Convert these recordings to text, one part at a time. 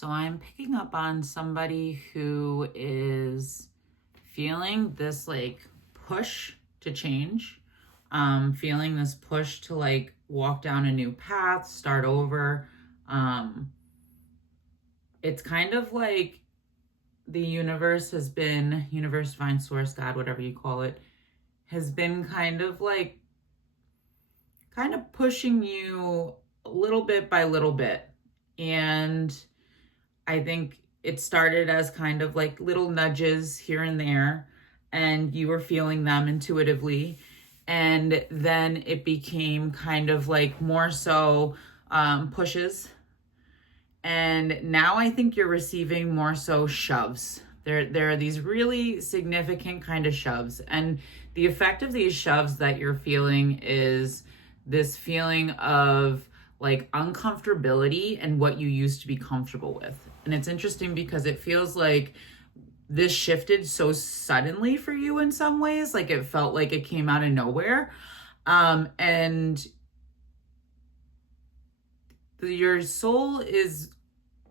So I'm picking up on somebody who is feeling this like push to change, feeling this push to like walk down a new path, start over. Um, it's kind of like the universe, divine source, God, whatever you call it, has been kind of pushing you little bit by little bit. And I think it started as kind of like little nudges here and there, and you were feeling them intuitively. And then it became kind of like more so pushes. And now I think you're receiving more so shoves. There are these really significant kind of shoves. And the effect of these shoves that you're feeling is this feeling of like uncomfortability and what you used to be comfortable with. And it's interesting because it feels like this shifted so suddenly for you in some ways. Like it felt like it came out of nowhere. And your soul is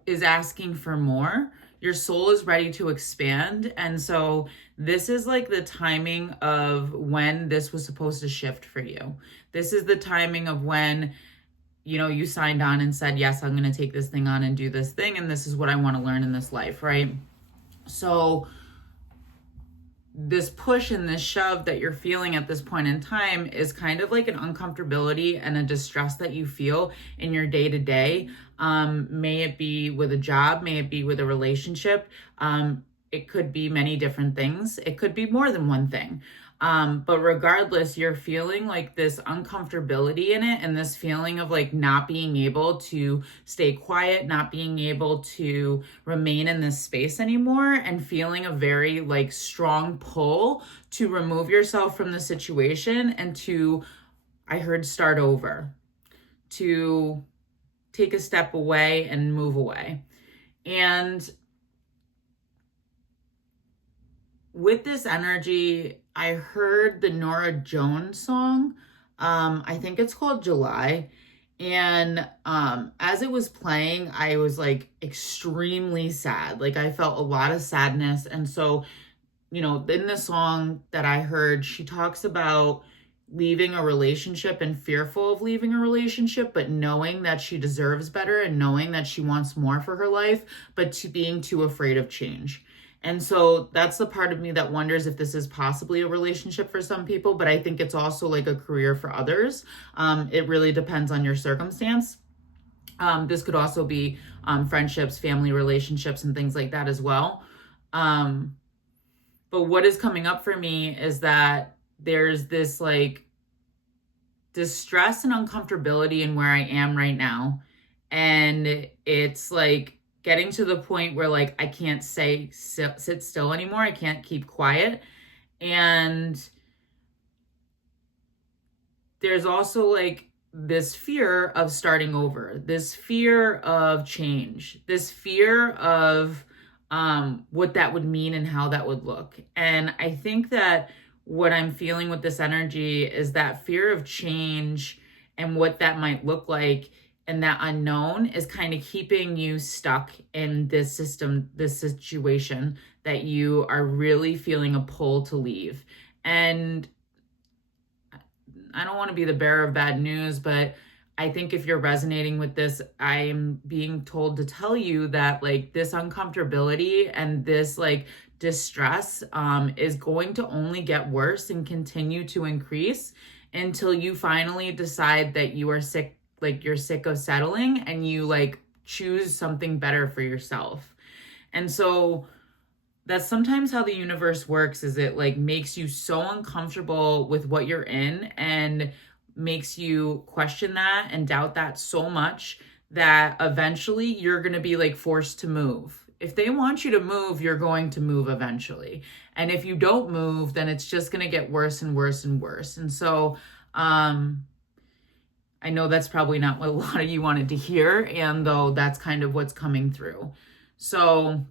asking for more. Your soul is ready to expand. And so this is like the timing of when this was supposed to shift for you. This is the timing of when you signed on and said, yes, I'm going to take this thing on and do this thing. And this is what I want to learn in this life, right? So this push and this shove that you're feeling at this point in time is kind of like an uncomfortability and a distress that you feel in your day to day. May it be with a job, may it be with a relationship. It could be many different things. It could be more than one thing. But regardless, you're feeling like this uncomfortability in it and this feeling of like not being able to stay quiet, not being able to remain in this space anymore, and feeling a very like strong pull to remove yourself from the situation and to, I heard, start over, to take a step away and move away. And with this energy, I heard the Nora Jones song. I think it's called July. And as it was playing, I was like extremely sad. Like I felt a lot of sadness. And so, in the song that I heard, she talks about leaving a relationship and fearful of leaving a relationship, but knowing that she deserves better and knowing that she wants more for her life, but to being too afraid of change. And so that's the part of me that wonders if this is possibly a relationship for some people, but I think it's also like a career for others. It really depends on your circumstance. This could also be friendships, family relationships, and things like that as well. But what is coming up for me is that there's this like distress and uncomfortability in where I am right now. And it's like getting to the point where like I can't sit still anymore. I can't keep quiet. And there's also like this fear of starting over, this fear of change, this fear of what that would mean and how that would look. And I think that what I'm feeling with this energy is that fear of change and what that might look like, and that unknown is kind of keeping you stuck in this system, this situation that you are really feeling a pull to leave. And I don't want to be the bearer of bad news, but I think if you're resonating with this, I am being told to tell you that like this uncomfortability and this like distress is going to only get worse and continue to increase until you finally decide that you are sick, like you're sick of settling, and you like choose something better for yourself. And so that's sometimes how the universe works, is it like makes you so uncomfortable with what you're in and makes you question that and doubt that so much that eventually you're going to be like forced to move. If they want you to move, you're going to move eventually. And if you don't move, then it's just going to get worse and worse and worse. And so, I know that's probably not what a lot of you wanted to hear. And though that's kind of what's coming through. So,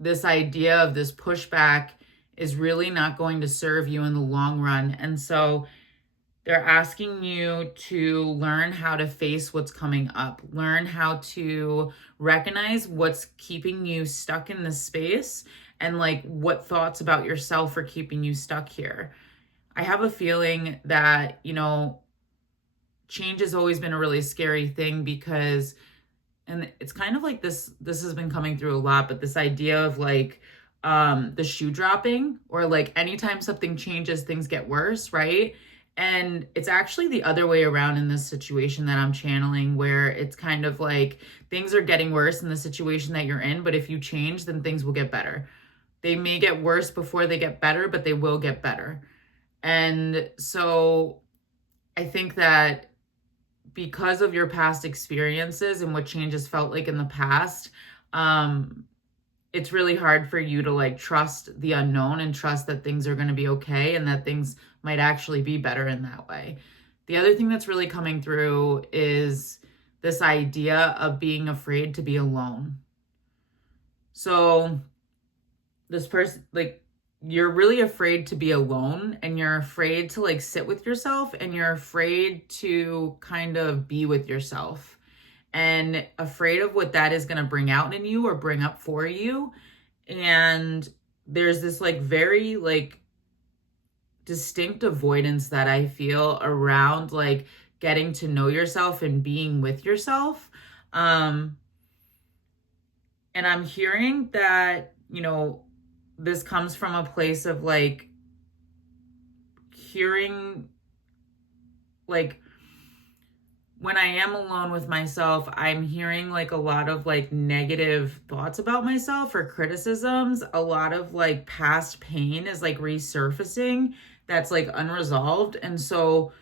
this idea of this pushback is really not going to serve you in the long run. And so They're asking you to learn how to face what's coming up, learn how to recognize what's keeping you stuck in this space, and like what thoughts about yourself are keeping you stuck here. I have a feeling that, change has always been a really scary thing because, and it's kind of like this has been coming through a lot, but this idea of like the shoe dropping, or like anytime something changes, things get worse, right? And it's actually the other way around in this situation that I'm channeling, where it's kind of like things are getting worse in the situation that you're in, but if you change, then things will get better. They may get worse before they get better, but they will get better. And so I think that because of your past experiences and what change has felt like in the past, it's really hard for you to like trust the unknown and trust that things are going to be okay and that things might actually be better in that way. The other thing that's really coming through is this idea of being afraid to be alone. So this person, like, you're really afraid to be alone, and you're afraid to like sit with yourself, and you're afraid to kind of be with yourself, and afraid of what that is going to bring out in you or bring up for you. And there's this like very like distinct avoidance that I feel around like getting to know yourself and being with yourself. And I'm hearing that, this comes from a place of like hearing, like, when I am alone with myself, I'm hearing like a lot of like negative thoughts about myself or criticisms. A lot of like past pain is like resurfacing that's like unresolved. And so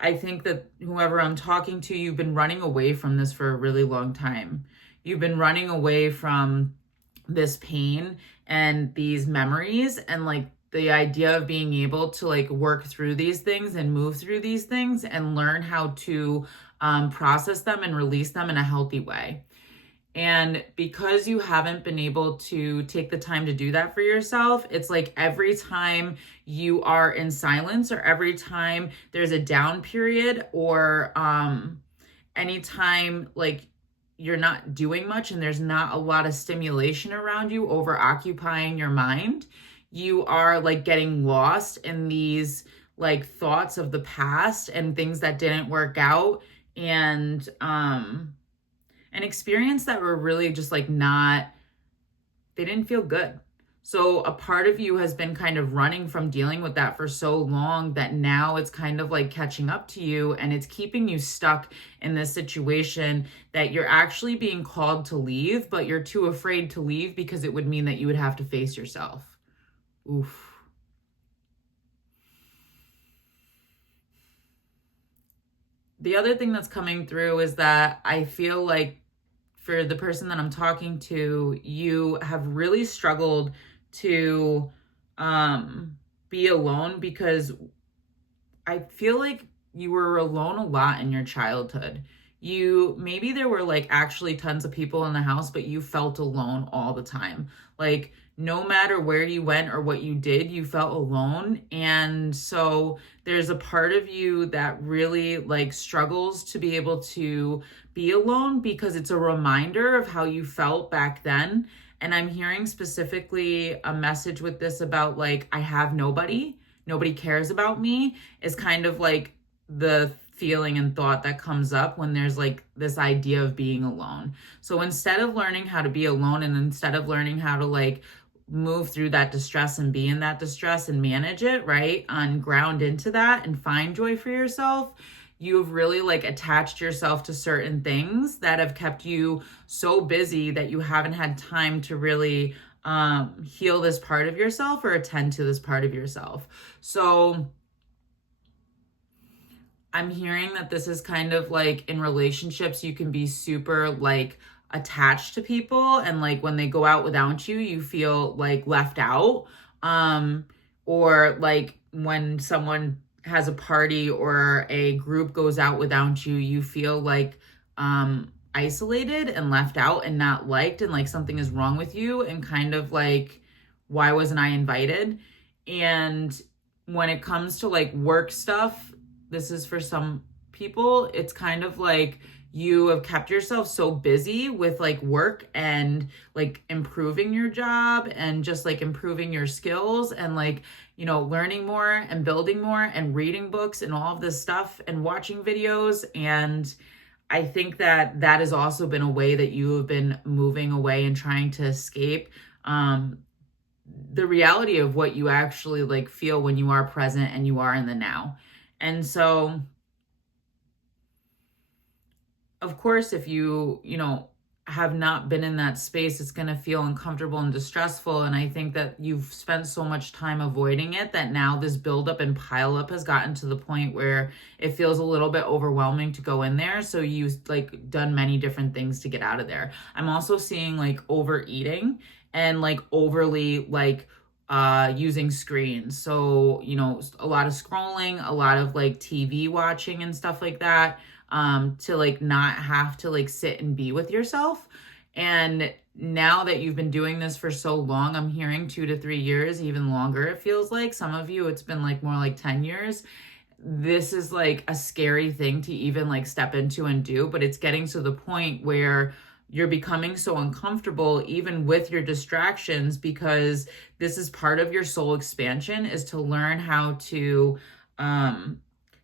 I think that whoever I'm talking to, you've been running away from this for a really long time. You've been running away from this pain and these memories, and like the idea of being able to like work through these things and move through these things and learn how to process them and release them in a healthy way. And because you haven't been able to take the time to do that for yourself, it's like every time you are in silence, or every time there's a down period, or anytime like you're not doing much and there's not a lot of stimulation around you over occupying your mind, you are like getting lost in these like thoughts of the past and things that didn't work out, and an experience that were really just like they didn't feel good. So a part of you has been kind of running from dealing with that for so long that now it's kind of like catching up to you, and it's keeping you stuck in this situation that you're actually being called to leave, but you're too afraid to leave because it would mean that you would have to face yourself. Oof. The other thing that's coming through is that I feel like for the person that I'm talking to, you have really struggled to be alone, because I feel like you were alone a lot in your childhood. Maybe there were like actually tons of people in the house, but you felt alone all the time. Like no matter where you went or what you did, you felt alone. And so there's a part of you that really like struggles to be able to be alone, because it's a reminder of how you felt back then. And I'm hearing specifically a message with this about like, I have nobody cares about me, is kind of like the feeling and thought that comes up when there's like this idea of being alone. So instead of learning how to be alone, and instead of learning how to like move through that distress and be in that distress and manage it, right, and ground into that and find joy for yourself, you've really like attached yourself to certain things that have kept you so busy that you haven't had time to really heal this part of yourself or attend to this part of yourself. So I'm hearing that this is kind of like in relationships, you can be super like attached to people, and like when they go out without you, you feel like left out. Or like when someone has a party or a group goes out without you, you feel like isolated and left out and not liked, and like something is wrong with you, and kind of like, why wasn't I invited? And when it comes to like work stuff, this is for some people, it's kind of like you have kept yourself so busy with like work and like improving your job and just like improving your skills and like, you know, learning more and building more and reading books and all of this stuff and watching videos. And I think that that has also been a way that you have been moving away and trying to escape the reality of what you actually like feel when you are present and you are in the now. And so, of course, if you know, have not been in that space, it's going to feel uncomfortable and distressful. And I think that you've spent so much time avoiding it that now this buildup and pile up has gotten to the point where it feels a little bit overwhelming to go in there. So you've like done many different things to get out of there. I'm also seeing like overeating and like overly like using screens. So, you know, a lot of scrolling, a lot of like TV watching and stuff like that, to like not have to like sit and be with yourself. And now that you've been doing this for so long, I'm hearing 2 to 3 years, even longer. It feels like some of you, it's been like more like 10 years. This is like a scary thing to even like step into and do, but it's getting to the point where you're becoming so uncomfortable even with your distractions, because this is part of your soul expansion, is to learn how to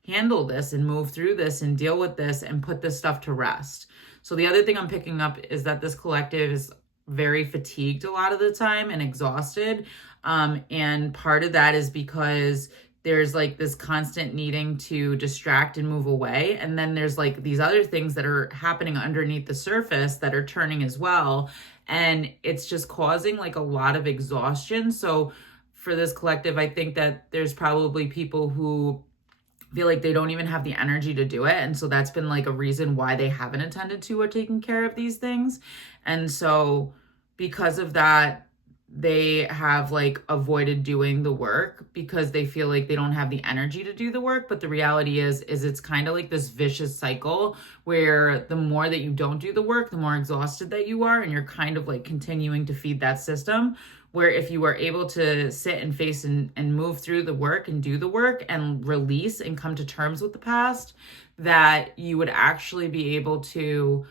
handle this and move through this and deal with this and put this stuff to rest. So the other thing I'm picking up is that this collective is very fatigued a lot of the time and exhausted. And part of that is because there's like this constant needing to distract and move away. And then there's like these other things that are happening underneath the surface that are turning as well. And it's just causing like a lot of exhaustion. So for this collective, I think that there's probably people who feel like they don't even have the energy to do it. And so that's been like a reason why they haven't attended to or taken care of these things. And so because of that, they have like avoided doing the work because they feel like they don't have the energy to do the work. But the reality is it's kind of like this vicious cycle where the more that you don't do the work, the more exhausted that you are. And you're kind of like continuing to feed that system, where if you were able to sit and face and move through the work and do the work and release and come to terms with the past, that you would actually be able to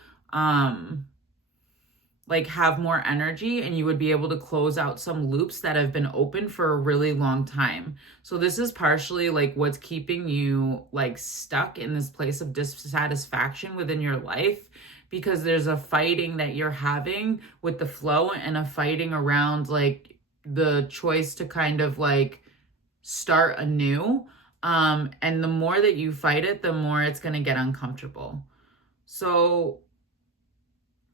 like have more energy, and you would be able to close out some loops that have been open for a really long time. So this is partially like what's keeping you like stuck in this place of dissatisfaction within your life, because there's a fighting that you're having with the flow and a fighting around like the choice to kind of like start anew. And the more that you fight it, the more it's going to get uncomfortable. So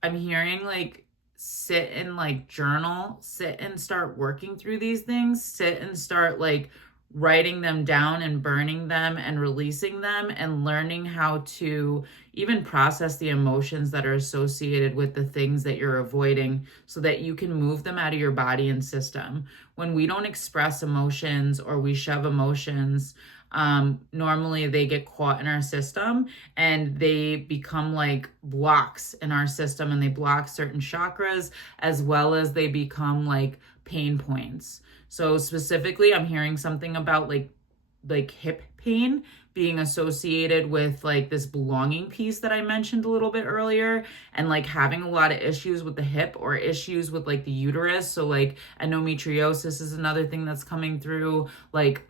I'm hearing like sit and like journal, sit and start working through these things, sit and start like writing them down and burning them and releasing them and learning how to even process the emotions that are associated with the things that you're avoiding so that you can move them out of your body and system. When we don't express emotions or we shove emotions, normally they get caught in our system and they become like blocks in our system, and they block certain chakras, as well as they become like pain points. So specifically, I'm hearing something about like hip pain being associated with like this belonging piece that I mentioned a little bit earlier, and like having a lot of issues with the hip or issues with like the uterus. So like endometriosis is another thing that's coming through, like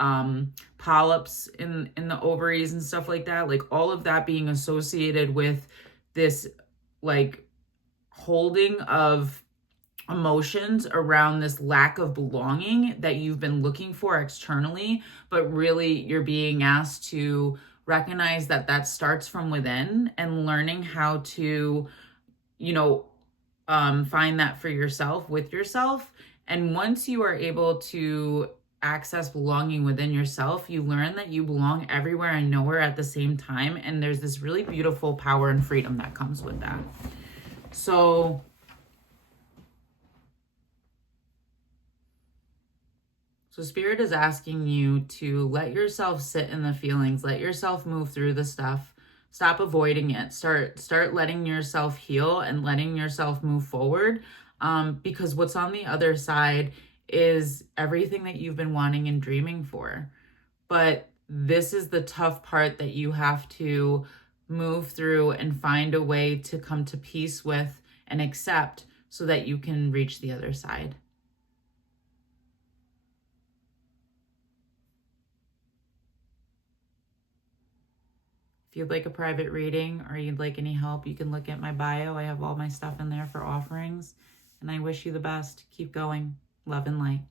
polyps in the ovaries and stuff like that. Like all of that being associated with this like holding of emotions around this lack of belonging that you've been looking for externally, but really you're being asked to recognize that that starts from within, and learning how to, you know, find that for yourself with yourself. And once you are able to access belonging within yourself, you learn that you belong everywhere and nowhere at the same time. And there's this really beautiful power and freedom that comes with that. So Spirit is asking you to let yourself sit in the feelings, let yourself move through the stuff, stop avoiding it, start letting yourself heal and letting yourself move forward. Because what's on the other side is everything that you've been wanting and dreaming for. But this is the tough part that you have to move through and find a way to come to peace with and accept so that you can reach the other side. If you'd like a private reading or you'd like any help, you can look at my bio. I have all my stuff in there for offerings. And I wish you the best. Keep going. Love and light.